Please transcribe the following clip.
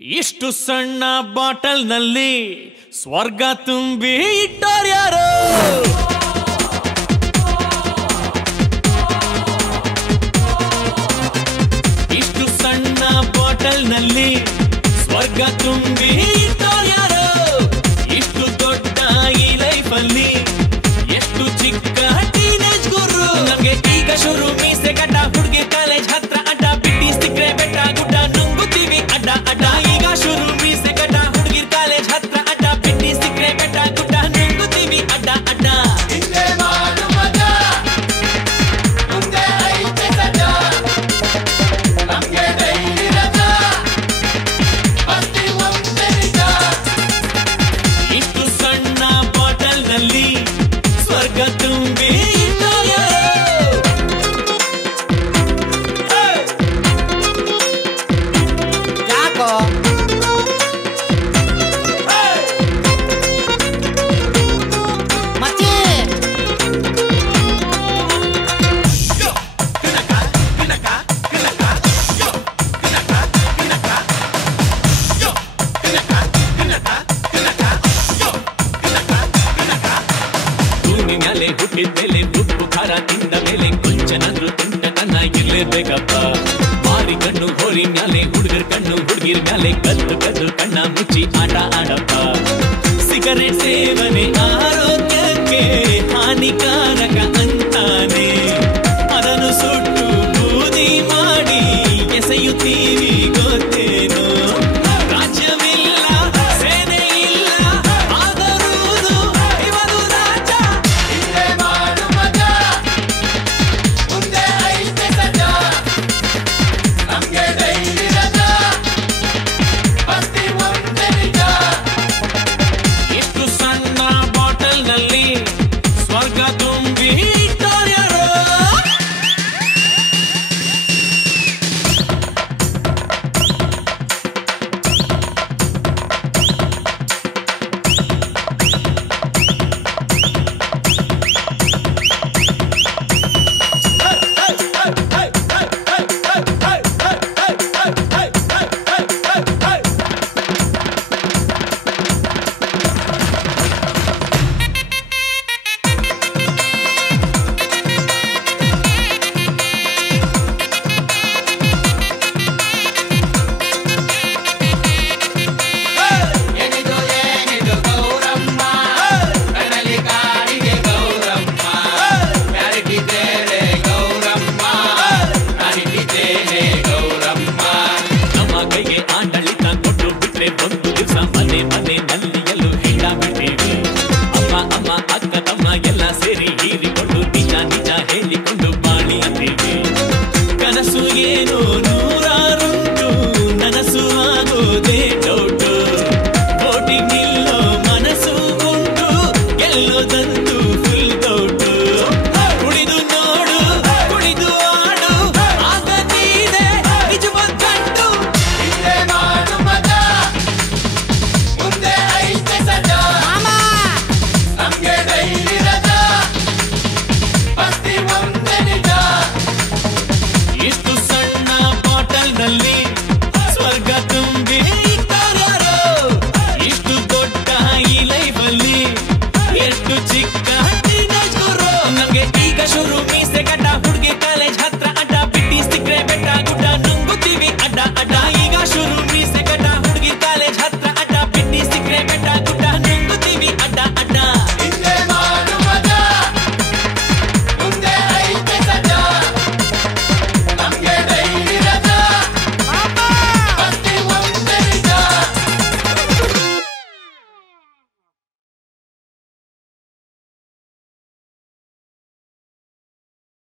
ಇಷ್ಟು ಸಣ್ಣ ಬಾಟಲ್ ನಲ್ಲಿ ಸ್ವರ್ಗ ತುಂಬಿ ಇಟ್ಟೋರ್ಯಾರು. ಇಷ್ಟು ಸಣ್ಣ ಬಾಟಲ್ ನಲ್ಲಿ ಸ್ವರ್ಗ ತುಂಬಿ ಇಟ್ಟೋರ್ಯಾರು. ಇಷ್ಟು ದೊಡ್ಡ ಈ ಲೈಫ್ ಅಲ್ಲಿ ಎಷ್ಟು ಚಿಕ್ಕ ಟೀನೇಜ್ ಗುರು. ನಮ್ಗೆ ಈಗ ಶುರು ಮೀಸೆ ಗಡ್ಡ, ಹುಡುಗಿ ಕಾಲೇಜ್ ಹತ್ರ ಅಡ್ಡ, ಬಿಟ್ಟಿ ಸಿಕ್ರೆ ಬೆಟ್ಟ ಗುಡ್ಡ ನುಂಗುತ್ತೀವಿ ಅಡ್ಡ ಅಡ್ಡ. ಈಗ ಶುರು ಮೀಸೆ ಗಡ್ಡ, ಹುಡುಗಿ ಕಾಲೇಜ್ ಹತ್ರ ಅಡ್ಡ, ಬಿಟ್ಟಿ ಸಿಕ್ರೆ ಬೆಟ್ಟ ಗುಡ್ಡ ನುಂಗುತ್ತೀವಿ ಅಡ್ಡ ಅಡ್ಡ. ಇಷ್ಟು ಸಣ್ಣ ಬಾಟಲ್ ನಲ್ಲಿ ಸ್ವರ್ಗ ತುಂಬಿ ಹುಟ್ಟಿದ್ಮೇಲೆ ಉಪ್ಪು ಖಾರ ತಿಂದ ಮೇಲೆ ಕೊಂಚನಾದ್ರೂ ತುಂಟತನ ಇರ್ಲೇಬೇಕಪ್ಪ. ಮಾರಿ ಕಣ್ಣು ಹೋರಿ ಮ್ಯಾಲೆ ಹುಡುಗರ ಕಣ್ಣು ಹುಡುಗಿರ್ ಮ್ಯಾಲೆ ಕದ್ದು ಕದ್ದು ಕಣ್ಣ ಮುಚ್ಚಿ ಆಟ ಆಡಪ್ಪ. ಸಿಗರೇಟ್ ಸೇವನೆ ಆರೋಗ್ಯಕ್ಕೆ ಹಾನಿಕಾರಕ ಅಂತ